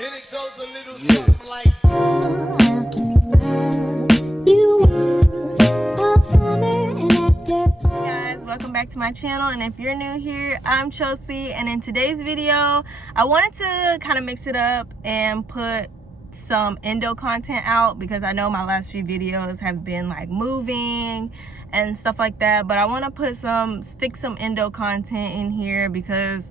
And it goes a little something like guys, welcome back to my channel, and if you're new here, I'm Chelsea, and in today's video I wanted to kind of mix it up and put some endo content out because I know my last few videos have been like moving and stuff like that, but I want to put stick some endo content in here because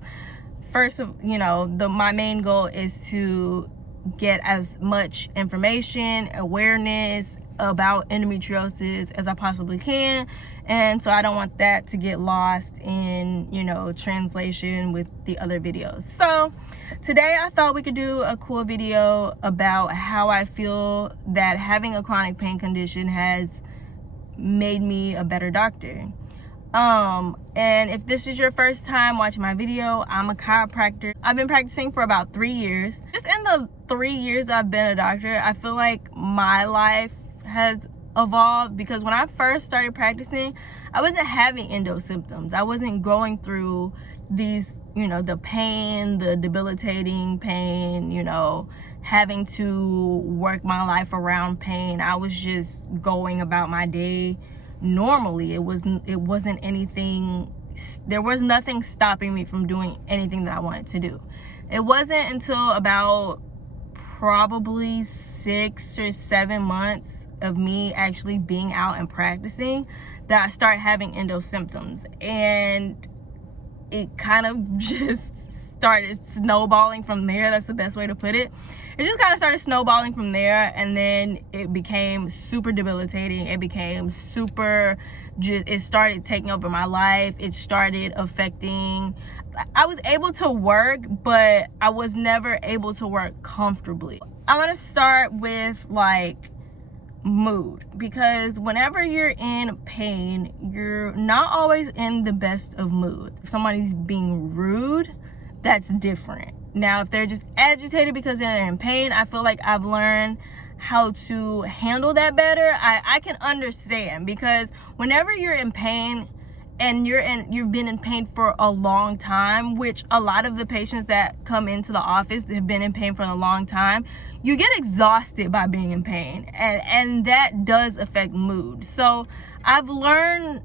first of my main goal is to get as much information, awareness about endometriosis as I possibly can, and so I don't want that to get lost in translation with the other videos. So today I thought we could do a cool video about how I feel that having a chronic pain condition has made me a better doctor. And if this is your first time watching my video, I'm a chiropractor. I've been practicing for about 3 years. Just in the 3 years I've been a doctor, I feel like my life has evolved because when I first started practicing, I wasn't having endo symptoms. I wasn't going through these, the pain, the debilitating pain, having to work my life around pain. I was just going about my day normally. It wasn't anything, there was nothing stopping me from doing anything that I wanted to do. It wasn't until about probably 6 or 7 months of me actually being out and practicing that I started having endo symptoms, and it kind of just started snowballing from there. That's the best way to put it. It just kind of started snowballing from there, and then it became super debilitating. It became it started taking over my life. It started affecting, I was able to work, but I was never able to work comfortably. I'm gonna start with like mood, because whenever you're in pain, you're not always in the best of moods. If somebody's being rude, that's different. Now, if they're just agitated because they're in pain, I feel like I've learned how to handle that better. I can understand, because whenever you're in pain and you've been in pain for a long time, which a lot of the patients that come into the office have been in pain for a long time, you get exhausted by being in pain, and that does affect mood. So I've learned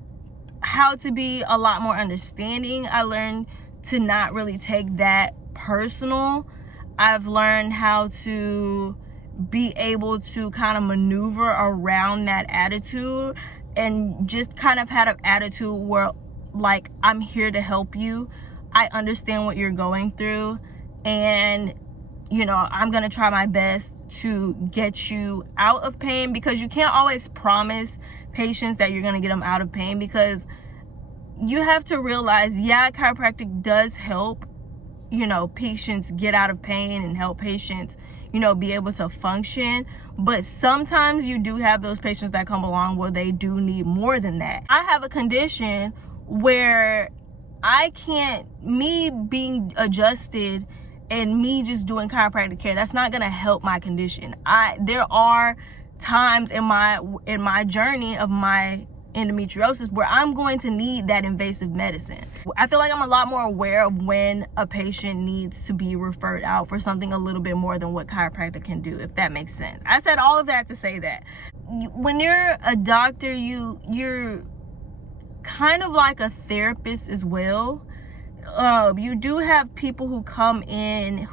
how to be a lot more understanding. I learned to not really take that personal. I've learned how to be able to kind of maneuver around that attitude and just kind of had an attitude where like, I'm here to help you. I understand what you're going through, and I'm gonna try my best to get you out of pain, because you can't always promise patients that you're gonna get them out of pain, because you have to realize, yeah, chiropractic does help patients get out of pain and help patients be able to function, but sometimes you do have those patients that come along where they do need more than that. I have a condition where me being adjusted and me just doing chiropractic care, that's not gonna help my condition. There are times in my journey of my endometriosis where I'm going to need that invasive medicine. I feel like I'm a lot more aware of when a patient needs to be referred out for something a little bit more than what chiropractic can do, if that makes sense. I said all of that to say that when you're a doctor, you're kind of like a therapist as well. You do have people who come in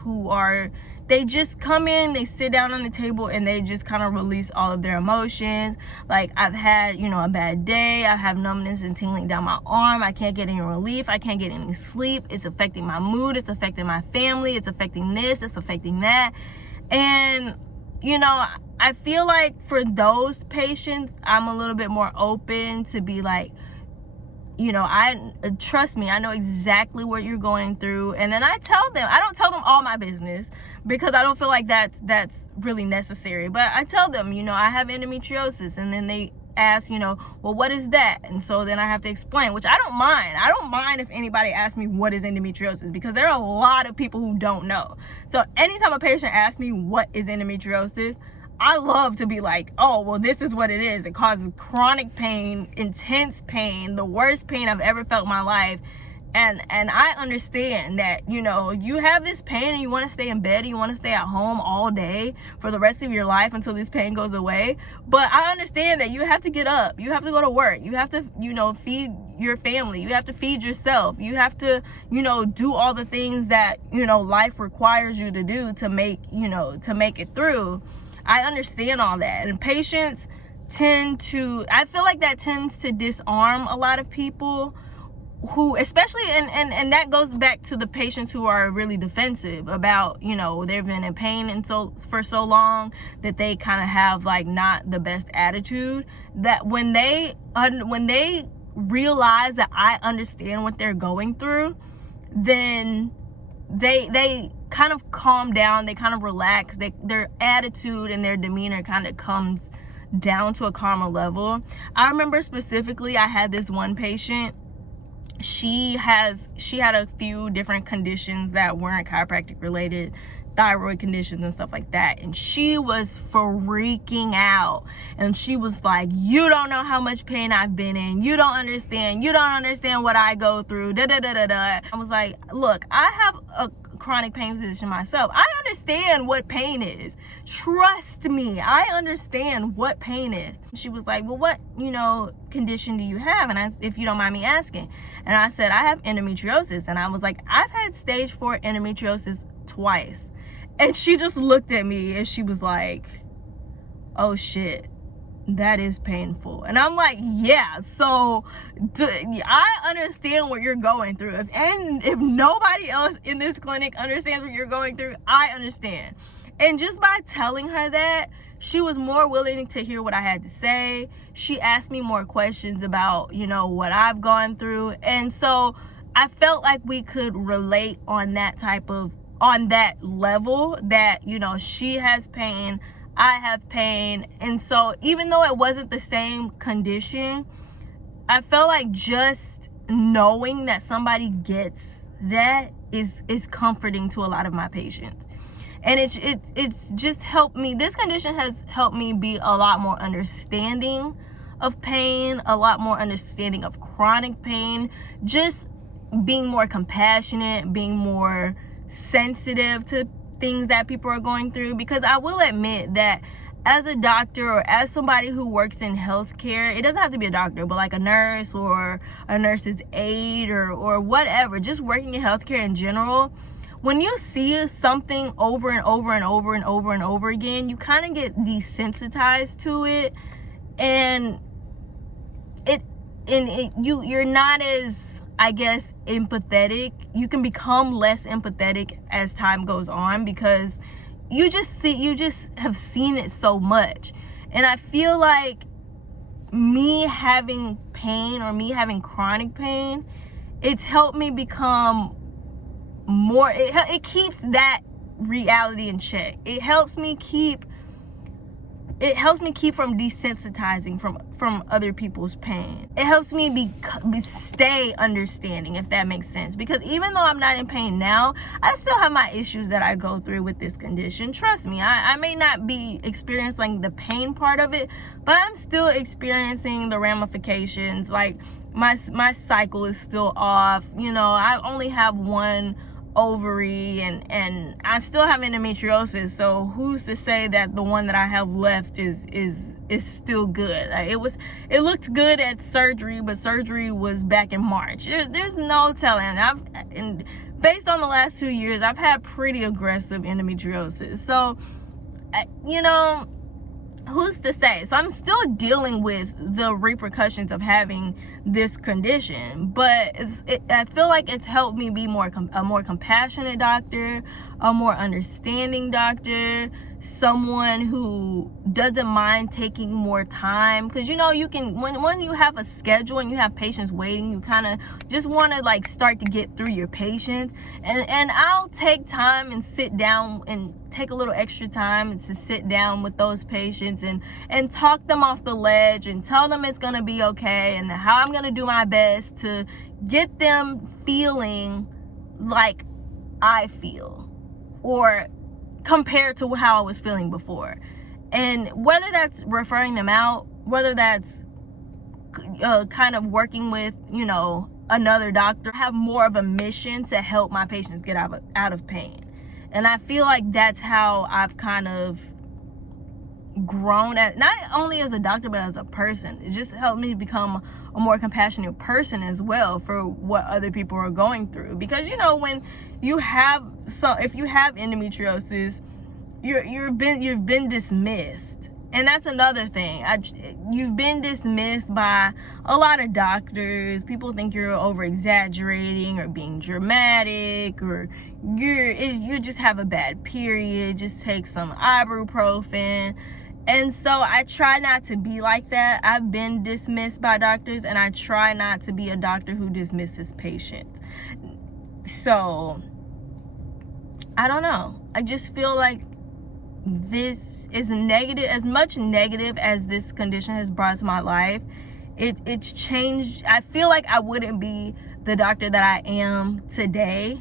they just come in, they sit down on the table, and they just kind of release all of their emotions. Like, I've had, a bad day. I have numbness and tingling down my arm. I can't get any relief. I can't get any sleep. It's affecting my mood. It's affecting my family. It's affecting this. It's affecting that. And, I feel like for those patients, I'm a little bit more open to be like, trust me, I know exactly what you're going through. And then I don't tell them all my business, because I don't feel like that's really necessary. But I tell them, I have endometriosis, and then they ask, well, what is that? And so then I have to explain, which I don't mind. I don't mind if anybody asks me what is endometriosis, because there are a lot of people who don't know. So anytime a patient asks me what is endometriosis, I love to be like, oh, well, this is what it is. It causes chronic pain, intense pain, the worst pain I've ever felt in my life. And I understand that, you know, you have this pain and you want to stay in bed and you want to stay at home all day for the rest of your life until this pain goes away. But I understand that you have to get up, you have to go to work, you have to, you know, feed your family, you have to feed yourself, you have to, you know, do all the things that, you know, life requires you to do to make, you know, to make it through. I understand all that. And patients I feel like that tends to disarm a lot of people who, especially, and that goes back to the patients who are really defensive about, you know, they've been in pain and for so long that they kind of have like not the best attitude, that when they realize that I understand what they're going through, then they kind of calm down, they kind of relax, their attitude and their demeanor kind of comes down to a calmer level. I remember specifically I had this one patient. She had a few different conditions that weren't chiropractic related, thyroid conditions and stuff like that, and she was freaking out, and she was like, you don't know how much pain I've been in, you don't understand what I go through, da da da da da. I was like, look, I have a chronic pain condition myself. I understand what pain is. Trust me, I understand what pain is. She was like, well, what, you know, condition do you have? And if you don't mind me asking. And I said, I have endometriosis. And I was like, I've had stage 4 endometriosis twice. And she just looked at me and she was like, oh shit, that is painful. And I'm like, yeah, so I understand what you're going through. If nobody else in this clinic understands what you're going through, I understand. And just by telling her that, she was more willing to hear what I had to say. She asked me more questions about, you know, what I've gone through. And so I felt like we could relate on that level, that, you know, she has pain, I have pain. And so even though it wasn't the same condition, I felt like just knowing that somebody gets that is comforting to a lot of my patients. And it's just helped me. This condition has helped me be a lot more understanding of pain, a lot more understanding of chronic pain, just being more compassionate, being more sensitive to things that people are going through. Because I will admit that as a doctor or as somebody who works in healthcare, it doesn't have to be a doctor, but like a nurse or a nurse's aide or whatever, just working in healthcare in general, when you see something over and over and over and over and over again, you kind of get desensitized to it, and you're not as, I guess, empathetic. You can become less empathetic as time goes on because you just have seen it so much. And I feel like me having pain or me having chronic pain, it's helped me become more, it keeps that reality in check. It helps me keep from desensitizing from other people's pain. It helps me stay understanding, if that makes sense. Because even though I'm not in pain now, I still have my issues that I go through with this condition. Trust me, I may not be experiencing the pain part of it, but I'm still experiencing the ramifications. Like my cycle is still off. You know, I only have one ovary and I still have endometriosis, so who's to say that the one that I have left is still good? It looked good at surgery, but surgery was back in March. There's no telling. And based on the last 2 years, I've had pretty aggressive endometriosis, so you know, who's to say? So I'm still dealing with the repercussions of having this condition, but I feel like it's helped me be a more compassionate doctor, a more understanding doctor, someone who doesn't mind taking more time. Because, you know, you can, when you have a schedule and you have patients waiting, you kind of just want to like start to get through your patients, and I'll take time and sit down and take a little extra time to sit down with those patients and talk them off the ledge and tell them it's gonna be okay and how I'm gonna do my best to get them feeling like I feel, or compared to how I was feeling before. And whether that's referring them out, whether that's kind of working with, you know, another doctor. I have more of a mission to help my patients get out of pain. And I feel like that's how I've kind of grown, at not only as a doctor but as a person. It just helped me become a more compassionate person as well for what other people are going through. Because when you have if you have endometriosis, you've been dismissed. And that's another thing. You've been dismissed by a lot of doctors. People think you're over exaggerating or being dramatic, or you just have a bad period. Just take some ibuprofen. And so I try not to be like that. I've been dismissed by doctors, and I try not to be a doctor who dismisses patients. So I don't know. I just feel like this is negative. As much negative as this condition has brought to my life, it's changed. I feel like I wouldn't be the doctor that I am today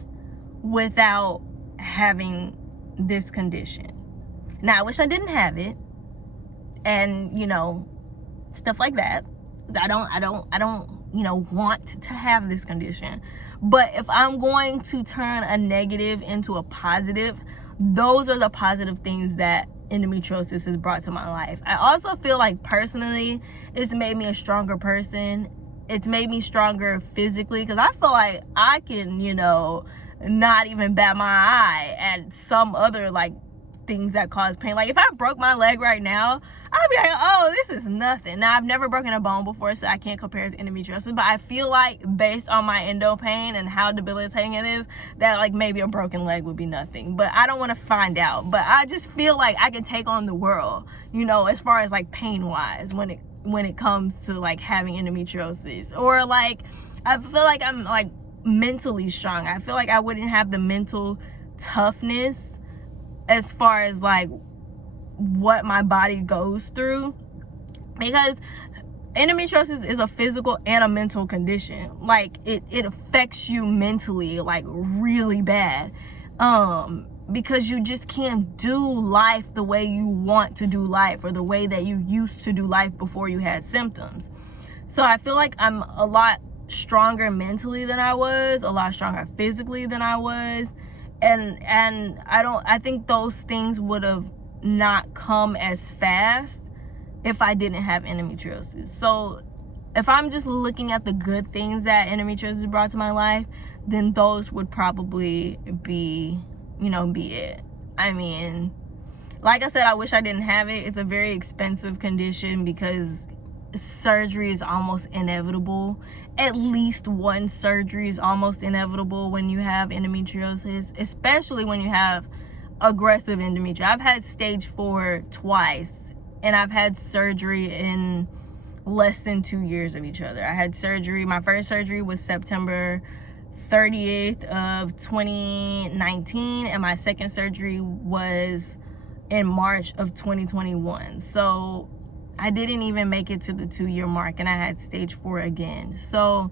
without having this condition. Now I wish I didn't have it, and stuff like that. I don't want to have this condition. But if I'm going to turn a negative into a positive, those are the positive things that endometriosis has brought to my life. I also feel like personally, it's made me a stronger person. It's made me stronger physically, because I feel like I can, not even bat my eye at some other things that cause pain. Like if I broke my leg right now, I'd be like, oh, this is nothing. Now I've never broken a bone before, so I can't compare it to endometriosis, but I feel like based on my endo pain and how debilitating it is, that maybe a broken leg would be nothing. But I don't want to find out. But I just feel like I can take on the world, as far as pain wise, when it comes to having endometriosis. Or I feel like I'm mentally strong. I feel like I wouldn't have the mental toughness as far as what my body goes through, because endometriosis is a physical and a mental condition. It affects you mentally really bad, because you just can't do life the way you want to do life, or the way that you used to do life before you had symptoms. So I feel like I'm a lot stronger mentally than I was, a lot stronger physically than I was, and I think those things would have not come as fast if I didn't have endometriosis. So if I'm just looking at the good things that endometriosis brought to my life, then those would probably be it. I mean, like I said, I wish I didn't have it. It's a very expensive condition because surgery is almost inevitable. At least one surgery is almost inevitable when you have endometriosis, especially when you have aggressive endometriosis. I've had stage 4 twice, and I've had surgery in less than 2 years of each other. I had surgery, my first surgery was September 30th of 2019, and my second surgery was in March of 2021. So I didn't even make it to the 2-year mark, and I had stage 4 again. So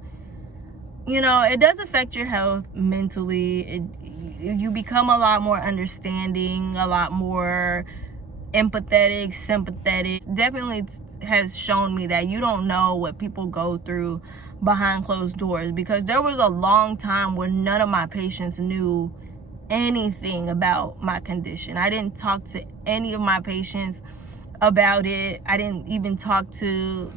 it does affect your health mentally. You become a lot more understanding, a lot more empathetic, sympathetic. Definitely has shown me that you don't know what people go through behind closed doors, because there was a long time where none of my patients knew anything about my condition. I didn't talk to any of my patients about it. I didn't even talk to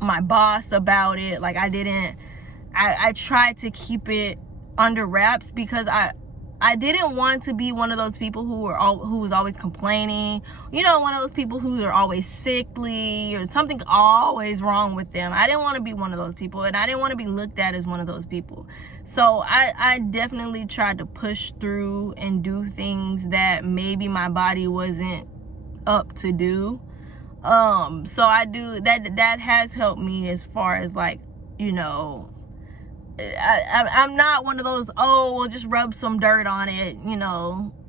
my boss about it. I tried to keep it under wraps, because I didn't want to be one of those people who was always complaining, one of those people who are always sickly or something always wrong with them. I didn't want to be one of those people, and I didn't want to be looked at as one of those people. So I definitely tried to push through and do things that maybe my body wasn't up to do. So I do that has helped me as far as I'm not one of those, oh, we'll just rub some dirt on it,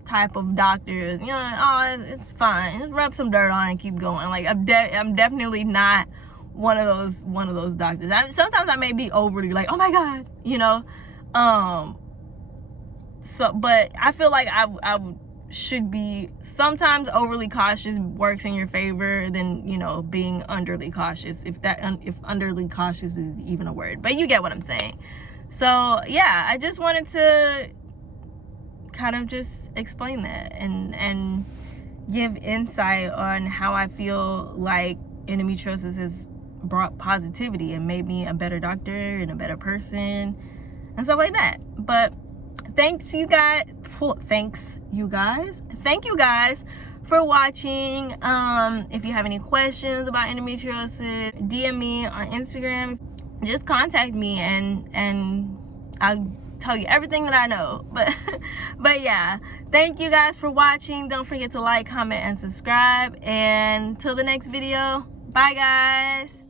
type of doctors. Oh, it's fine, just rub some dirt on it and keep going. I'm definitely not one of those doctors. Sometimes I may be overly oh my God, So, but I feel like I should be, sometimes overly cautious works in your favor than, you know, being underly cautious, if underly cautious is even a word, but you get what I'm saying. So yeah, I just wanted to kind of just explain that and give insight on how I feel like endometriosis has brought positivity and made me a better doctor and a better person and stuff like that. But thank you guys for watching. If you have any questions about endometriosis, DM me on Instagram. Just contact me and I'll tell you everything that I know. But yeah, thank you guys for watching. Don't forget to like, comment, and subscribe, and till the next video, bye guys.